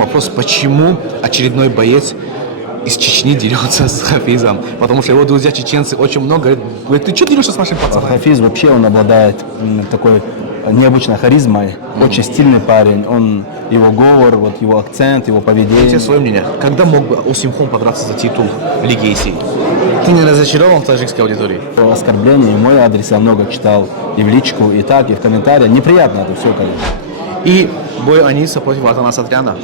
вопрос, почему очередной боец из Чечни дерется с Хафизом, потому что его друзья чеченцы очень много говорят, ты что дерешься с нашим пацаном? Хафиз вообще он обладает такой необычной харизмой, очень стильный парень, его говор, вот его акцент, его поведение. У тебя свое мнение, когда мог бы Осимхон подраться за титул Лиги ACA? Ты не разочарован в таджикской аудитории? Оскорбления, мой адрес я много читал и в личку, и так, и в комментариях. Неприятно это все, конечно. И бой Аниса против Атана Сатряна.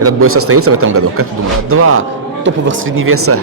Этот бой состоится в этом году, как ты думаешь? Два топовых средневеса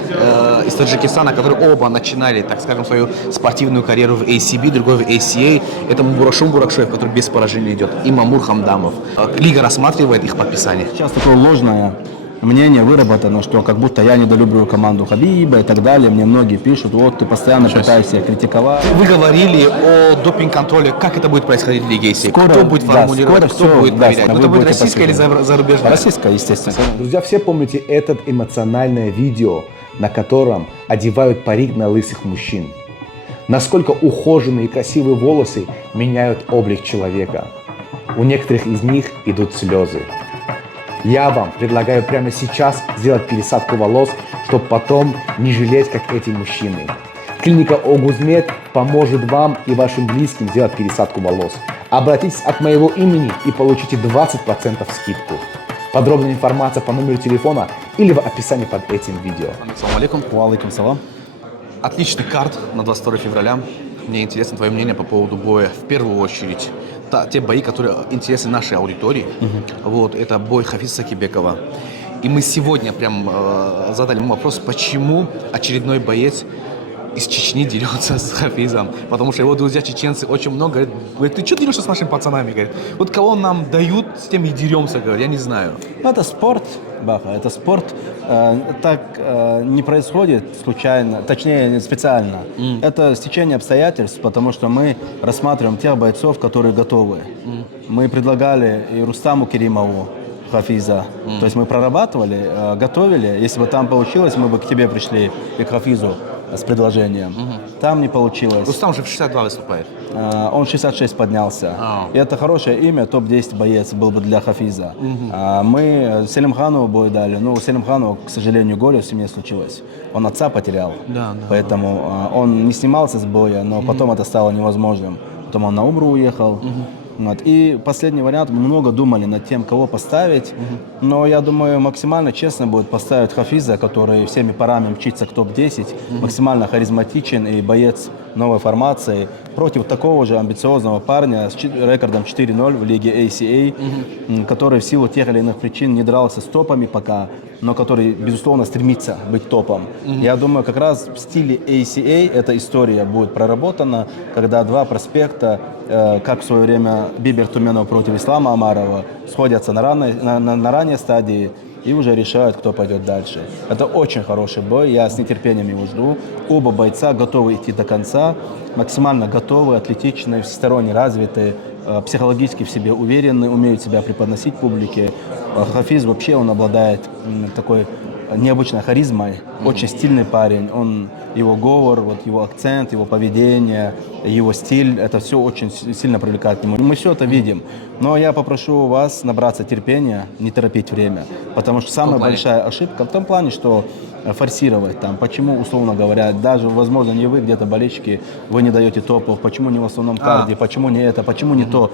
из Таджикистана, которые оба начинали, так скажем, свою спортивную карьеру в ACB, другой в ACA. Это Мурашум Буракшоев, который без поражения идет, и Мамур Хамдамов. Лига рассматривает их подписание. Сейчас такое ложное мнение выработано, что как будто я недолюбливаю команду Хабиба и так далее. Мне многие пишут, вот ты постоянно пытаешься критиковать. Вы говорили о допинг-контроле. Как это будет происходить в Лиге ACA? Скоро, Кто будет формулировать, кто будет проверять? Да, это будет российская или зарубежная? Российская, естественно. Друзья, все помните это эмоциональное видео, на котором одевают парик на лысых мужчин? Насколько ухоженные и красивые волосы меняют облик человека. У некоторых из них идут слезы. Я вам предлагаю прямо сейчас сделать пересадку волос, чтобы потом не жалеть, как эти мужчины. Клиника Огузмед поможет вам и вашим близким сделать пересадку волос. Обратитесь от моего имени и получите 20% скидку. Подробная информация по номеру телефона или в описании под этим видео. Ассаламу алейкум. Валейкум салам. Отличный карт на 22 февраля. Мне интересно твое мнение по поводу боя. В первую очередь, те бои, которые интересны нашей аудитории. Вот, это бой Хафиза Сакибекова. И мы сегодня прям задали ему вопрос, почему очередной боец из Чечни дерется с Хафизом. Потому что его друзья чеченцы очень много говорят, ты что дерешься с нашими пацанами? Говорят, вот кого нам дают, с тем и деремся, говорят, я не знаю. Это спорт, Баха, это спорт. Так не происходит случайно, точнее специально. Это стечение обстоятельств, потому что мы рассматриваем тех бойцов, которые готовы. Мы предлагали и Рустаму Керимову Хафиза. То есть мы прорабатывали, готовили. Если бы там получилось, мы бы к тебе пришли и к Хафизу с предложением. Там не получилось. Рустам же в 62 выступает. Он 66 поднялся. И это хорошее имя, топ-10 боец был бы для Хафиза. Мы Селимханову бой дали. Но у Селимханова, к сожалению, горе в семье случилось. Он отца потерял. Поэтому он не снимался с боя, но потом это стало невозможным. Потом он на Умру уехал. Вот. И последний вариант, мы много думали над тем, кого поставить, но я думаю, максимально честно будет поставить Хафиза, который всеми парами мчится к топ-10, максимально харизматичен и боец новой формации, против такого же амбициозного парня с рекордом 4-0 в лиге ACA, который в силу тех или иных причин не дрался с топами пока, но который, безусловно, стремится быть топом. Я думаю, как раз в стиле ACA эта история будет проработана, когда два проспекта, как в свое время Бибер Туменов против Ислама Амарова, сходятся на ранней стадии и уже решают, кто пойдет дальше. Это очень хороший бой, я с нетерпением его жду. Оба бойца готовы идти до конца, максимально готовы, атлетичные, всесторонне развитые, психологически в себе уверены, умеют себя преподносить публике. Хафиз вообще, он обладает такой необычной харизмой, очень стильный парень, его говор, вот его акцент, его поведение, его стиль, это все очень сильно привлекает к нему. Мы все это видим, но я попрошу вас набраться терпения, не торопить время, потому что самая большая ошибка в том плане, что форсировать там, почему, условно говоря, даже, возможно, не вы, где-то болельщики, вы не даете топов, почему не в основном карде, почему не это, почему не то.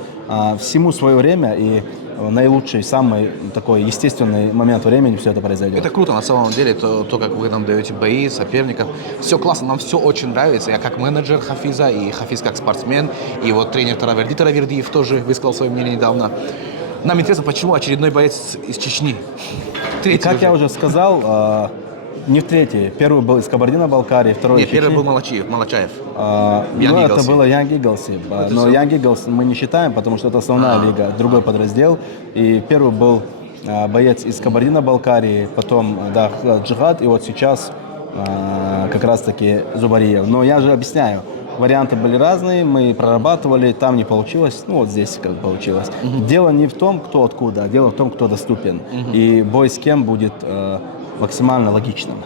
Всему свое время и наилучший, самый такой естественный момент времени все это произойдет. Это круто, на самом деле, то как вы нам даете бои, соперников. Все классно, нам все очень нравится. Я как менеджер Хафиза, и Хафиз как спортсмен, и вот тренер Таравердиев тоже высказал свое мнение недавно. Нам интересно, почему очередной боец из Чечни? Как я уже сказал, не в третий. Первый был из Кабардино-Балкарии, второй из Чечни. Первый был Малачаев. Ну, это было Young Eagles. Но Young Eagles мы не считаем, потому что это основная лига, другой подраздел. И первый был боец из Кабардино-Балкарии, потом Джихад, и вот сейчас как раз-таки Зубариев. Но я же объясняю, варианты были разные, мы прорабатывали, там не получилось, ну вот здесь как получилось. Дело не в том, кто откуда, а дело в том, кто доступен. И бой с кем будет максимально логичным.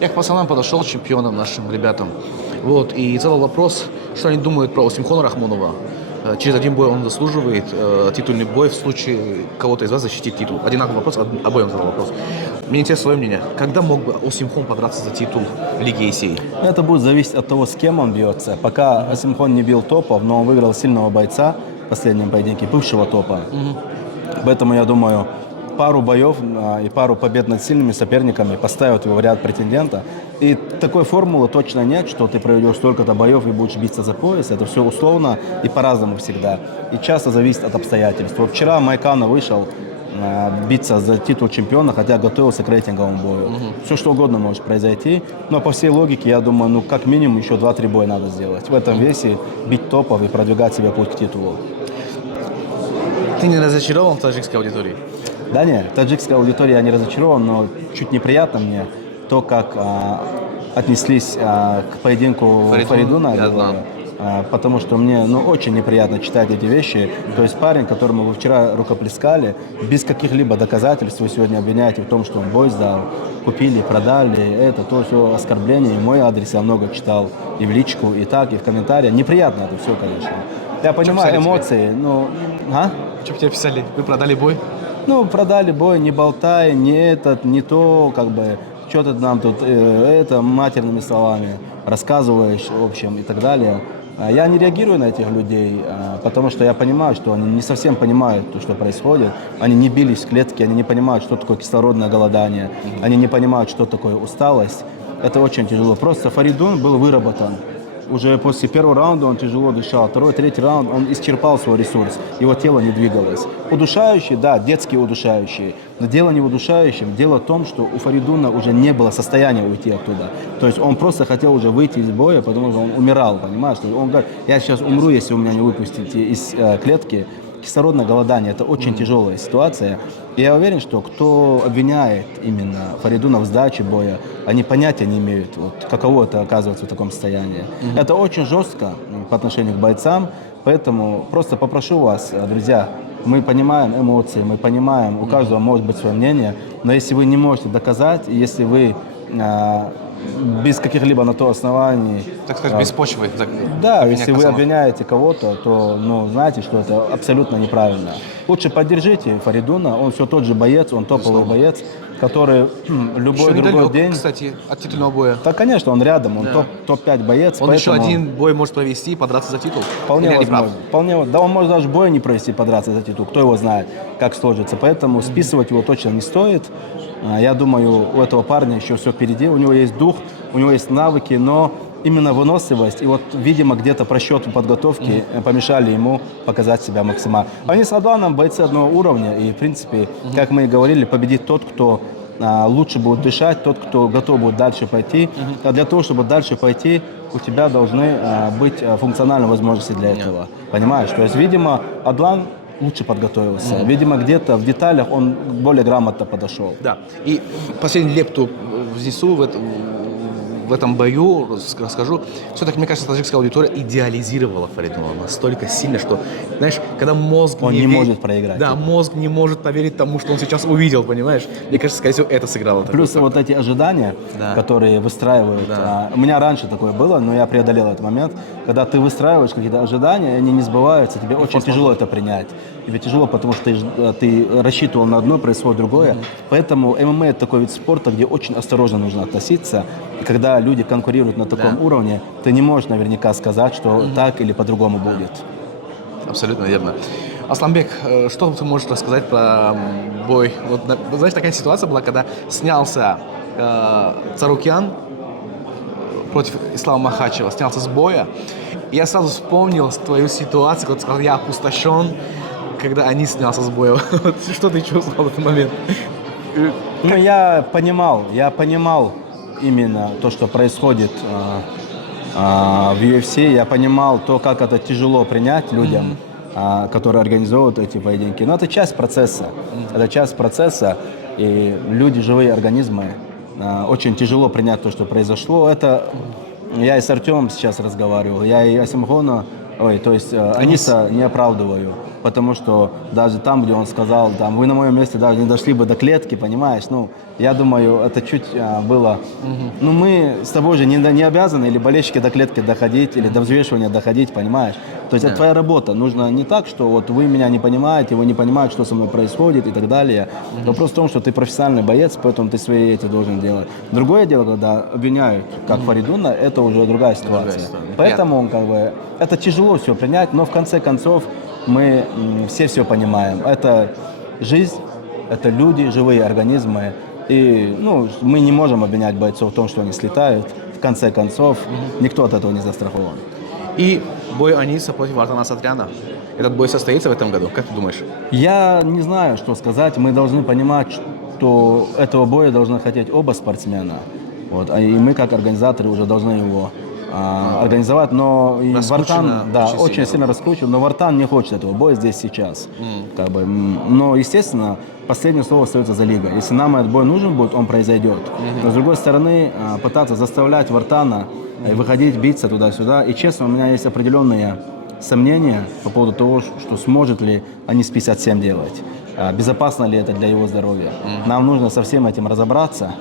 Я к пацанам подошел, чемпионам нашим ребятам, вот, и задал вопрос, что они думают про Осимхона Рахмонова. Через один бой он заслуживает титульный бой в случае кого-то из вас защитить титул. Одинаковый вопрос, обоим задал вопрос. Мне интересно свое мнение. Когда мог бы Осимхон подраться за титул Лиги Есей? Это будет зависеть от того, с кем он бьется. Пока Осимхон не бил топов, но он выиграл сильного бойца в последнем поединке, бывшего топа. Поэтому, я думаю, пару боев и пару побед над сильными соперниками поставят его в ряд претендента. И такой формулы точно нет, что ты проведешь столько-то боев и будешь биться за пояс. Это все условно и по-разному всегда. И часто зависит от обстоятельств. Вот вчера Майкана вышел биться за титул чемпиона, хотя готовился к рейтинговому бою. Все что угодно может произойти, но по всей логике, я думаю, ну как минимум еще 2-3 боя надо сделать. В этом весе бить топов и продвигать себя путь к титулу. Ты не разочарован в таджикской аудитории? Да нет, таджикская аудитория, я не разочарован, но чуть неприятно мне то, как отнеслись к поединку Фаридуна. Потому что мне очень неприятно читать эти вещи. То есть парень, которому вы вчера рукоплескали, без каких-либо доказательств вы сегодня обвиняете в том, что он бой сдал, купили, продали, это, то, все оскорбление. И мой адрес я много читал и в личку, и так, и в комментариях. Неприятно это все, конечно. Я понимаю эмоции, но... Что тебе писали? Вы продали бой? Ну, продали бой, не болтай, не этот, не то, как бы, что ты нам тут, это, матерными словами рассказываешь, в общем, и так далее. Я не реагирую на этих людей, потому что я понимаю, что они не совсем понимают то, что происходит. Они не бились в клетке, они не понимают, что такое кислородное голодание, они не понимают, что такое усталость. Это очень тяжело. Просто Фаридун был выработан. Уже после первого раунда он тяжело дышал, второй, третий раунд он исчерпал свой ресурс, его тело не двигалось. Удушающий, да, детские удушающие, но дело не в удушающем, дело в том, что у Фаридуна уже не было состояния уйти оттуда. То есть он просто хотел уже выйти из боя, потому что он умирал, понимаешь? Он говорит, я сейчас умру, если вы меня не выпустите из клетки. Кислородное голодание – это очень тяжелая ситуация. И я уверен, что кто обвиняет именно Фаридуна в сдаче боя, они понятия не имеют, вот, каково это оказывается в таком состоянии. Это очень жестко по отношению к бойцам, поэтому просто попрошу вас, друзья, мы понимаем эмоции, мы понимаем, у каждого может быть свое мнение, но если вы не можете доказать, если вы без каких-либо на то оснований... Так сказать, без почвы. Да, если вы обвиняете кого-то, то знаете, что это абсолютно неправильно. Лучше поддержите Фаридуна, он все тот же боец, он топовый боец, который любой еще другой недалек, день... кстати, от титульного боя. Да, конечно, он рядом, он топ-5 боец. Он поэтому... еще один бой может провести и подраться за титул? Вполне возможно. Да, он может даже бой не провести, подраться за титул. Кто его знает, как сложится. Поэтому списывать его точно не стоит. Я думаю, у этого парня еще все впереди. У него есть дух, у него есть навыки, но именно выносливость и вот, видимо, где-то просчет в подготовке помешали ему показать себя максимально. Они с Адланом бойцы одного уровня. И, в принципе, как мы и говорили, победит тот, кто лучше будет дышать, тот, кто готов будет дальше пойти. А для того, чтобы дальше пойти, у тебя должны быть функциональные возможности для этого. Понимаешь? То есть, видимо, Адлан лучше подготовился. Видимо, где-то в деталях он более грамотно подошел. Да. И последнюю лепту внесу в этом бою, расскажу. Все-таки, мне кажется, таджикская аудитория идеализировала Фаридуна настолько сильно, что, знаешь, когда мозг он не может проиграть. Да, мозг не может поверить тому, что он сейчас увидел, понимаешь? Мне кажется, скорее всего, это сыграло. Плюс вот эти ожидания, которые выстраивают. У меня раньше такое было, но я преодолел этот момент. Когда ты выстраиваешь какие-то ожидания, они не сбываются, тебе очень тяжело это принять. Тебе тяжело, потому что ты рассчитывал на одно, происходит другое. Поэтому ММА – это такой вид спорта, где очень осторожно нужно относиться. И когда люди конкурируют на таком уровне, ты не можешь наверняка сказать, что так или по-другому будет. Абсолютно верно. Асланбек, что ты можешь рассказать про бой? Вот, знаешь, такая ситуация была, когда снялся Царукян против Ислама Махачева, снялся с боя. И я сразу вспомнил твою ситуацию, когда ты сказал, я опустошен, когда они снялся с боя. Что ты чувствовал в этот момент? Ну, я понимал именно то, что происходит в UFC. Я понимал то, как это тяжело принять людям, которые организовывают эти поединки. Но это часть процесса. Это часть процесса, и люди, живые организмы, очень тяжело принять то, что произошло. Это я и с Артемом сейчас разговаривал, я и Осимхона, то есть Аниса не оправдываю. потому что даже там, где он сказал, там, вы на моем месте даже не дошли бы до клетки, понимаешь, ну, я думаю, это чуть было, ну, мы с тобой же не обязаны или болельщики до клетки доходить, или до взвешивания доходить, понимаешь, то есть это твоя работа, нужно не так, что вот вы меня не понимаете, вы не понимаете, что со мной происходит и так далее, вопрос в том, что ты профессиональный боец, поэтому ты свои эти должен делать. Другое дело, когда обвиняют, как Фаридуна, это уже другая ситуация. Поэтому, как бы, это тяжело все принять, но в конце концов мы все понимаем. Это жизнь, это люди, живые организмы. И ну, мы не можем обвинять бойцов в том, что они слетают. В конце концов, никто от этого не застрахован. И бой Аниса против Вартана Сатряна. Этот бой состоится в этом году, как ты думаешь? Я не знаю, что сказать. Мы должны понимать, что этого боя должны хотеть оба спортсмена. Вот. И мы, как организаторы, уже должны его организовать. Но и Вартан, да, очень сильно раскручен, но Вартан не хочет этого боя здесь сейчас. Как бы. Но, естественно, последнее слово остается за лигой. Если нам этот бой нужен будет, он произойдет. Но, с другой стороны, пытаться заставлять Вартана выходить, биться туда-сюда. И, честно, у меня есть определенные сомнения по поводу того, что сможет ли Анис 57 делать. Безопасно ли это для его здоровья. Нам нужно со всем этим разобраться,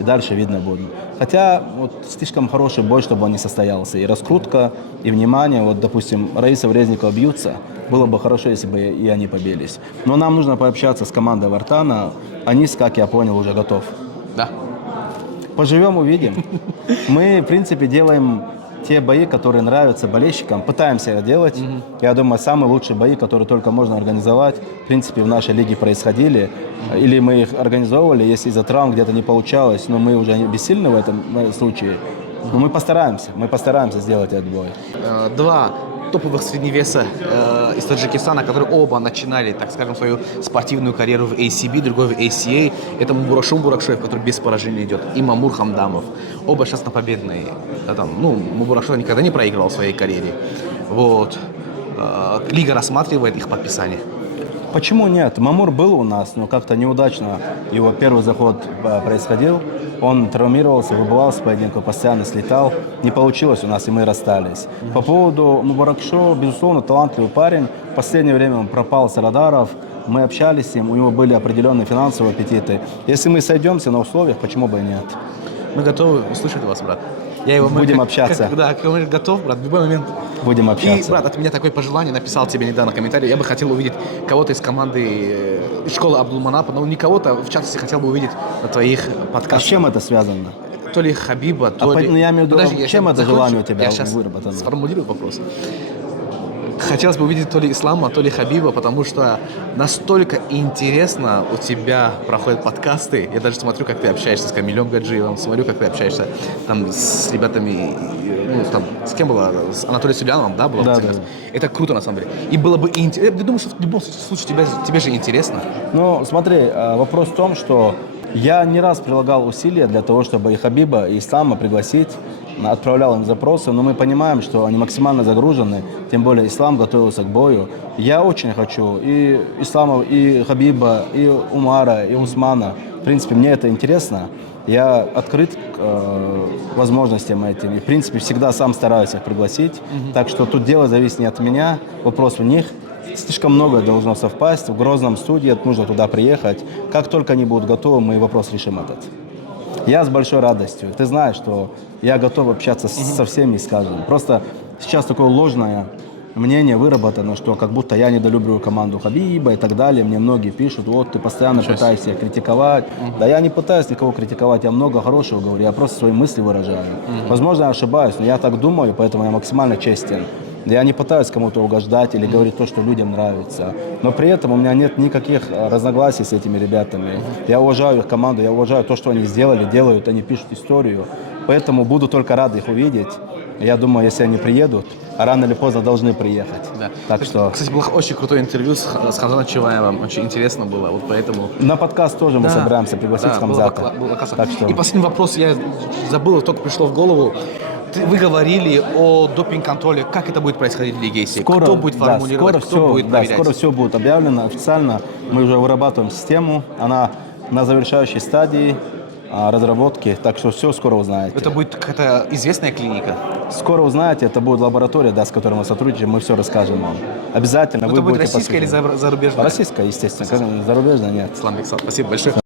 и дальше видно будет. Хотя вот слишком хороший бой, чтобы он не состоялся. И раскрутка, и внимание. Вот, допустим, Раисов Резников бьются. Было бы хорошо, если бы и они побились. Но нам нужно пообщаться с командой Вартана. Анис, как я понял, уже готов. Да. Поживем, увидим. Мы, в принципе, делаем те бои, которые нравятся болельщикам, пытаемся это делать. Я думаю, самые лучшие бои, которые только можно организовать, в принципе, в нашей лиге происходили. Или мы их организовывали, если из-за травм где-то не получалось, но мы уже бессильны в этом случае. Но мы постараемся сделать этот бой. Два топовых средневеса из Таджикистана, которые оба начинали, так скажем, свою спортивную карьеру в ACB, другой в ACA. Это Мурашум Буракшоев, который без поражения идет, и Мамур Хамдамов. Оба сейчас на победные. Да, там, ну, Мурашоев никогда не проигрывал в своей карьере. Вот. Лига рассматривает их подписание. Почему нет? Мамур был у нас, но как-то неудачно его первый заход происходил. Он травмировался, выбывал с поединка, постоянно слетал. Не получилось у нас, и мы расстались. По поводу Мубаракшо, безусловно, талантливый парень. В последнее время он пропал с радаров. Мы общались с ним, у него были определенные финансовые аппетиты. Если мы сойдемся на условиях, почему бы и нет? Мы готовы услышать вас, брат. Будем общаться. Да, готов, брат, в любой момент. Будем общаться. И, брат, от меня такое пожелание, написал тебе недавно комментарий. Я бы хотел увидеть кого-то из команды школы Абдулманапа, но не кого-то, в частности, хотел бы увидеть на твоих подкастах. А с чем это связано? То ли Хабиба, то ли... Ну, я имею в виду, Подожди, чем это желание у тебя я сейчас выработано? сформулирую вопрос. Хотелось бы увидеть то ли Ислама, то ли Хабиба, потому что настолько интересно у тебя проходят подкасты. Я даже смотрю, как ты общаешься с Камилем Гаджиевым, смотрю, как ты общаешься там с ребятами, ну, там, с кем было? С Анатолием Сюляновым, да, было? Да. Это круто, на самом деле. И было бы интересно. Я думаю, что в любом случае тебе же интересно. Ну, смотри, вопрос в том, что я не раз прилагал усилия для того, чтобы и Хабиба, и Ислама пригласить, отправлял им запросы, но мы понимаем, что они максимально загружены, тем более Ислам готовился к бою. Я очень хочу и Ислама, и Хабиба, и Умара, и Усмана. В принципе, мне это интересно. Я открыт к возможностям этим. И, в принципе, всегда сам стараюсь их пригласить. Так что тут дело зависит не от меня, вопрос в них. Слишком много должно совпасть. В Грозном студии нужно туда приехать. Как только они будут готовы, мы вопрос решим этот. Я с большой радостью. Ты знаешь, что я готов общаться со всеми и с каждым. Просто сейчас такое ложное мнение выработано, что как будто я недолюбливаю команду Хабиба и так далее. Мне многие пишут, вот ты постоянно пытаешься критиковать. Да я не пытаюсь никого критиковать, я много хорошего говорю, я просто свои мысли выражаю. Возможно, я ошибаюсь, но я так думаю, поэтому я максимально честен. Я не пытаюсь кому-то угождать или говорить то, что людям нравится. Но при этом у меня нет никаких разногласий с этими ребятами. Я уважаю их команду, я уважаю то, что они сделали, делают, они пишут историю. Поэтому буду только рад их увидеть. Я думаю, если они приедут, а рано или поздно должны приехать. Да. Так что... Кстати, было очень крутое интервью с Хамзаном Чуваевым. Очень интересно было. Вот поэтому... На подкаст тоже мы собираемся пригласить Хамзата. Так что... И последний вопрос, я забыл, только пришло в голову. Вы говорили о допинг-контроле. Как это будет происходить в Лиге ACA? Кто будет формулировать, кто будет проверять? Скоро все будет объявлено официально. Мы уже вырабатываем систему. Она на завершающей стадии. разработки, так что все скоро узнаете. Это будет какая-то известная клиника? Скоро узнаете, это будет лаборатория, да, с которой мы сотрудничаем, мы все расскажем вам. Обязательно Ну, вы это будет будете российская или посвящены. зарубежная? Российская, естественно, зарубежная нет. Ислам Бексал, спасибо большое.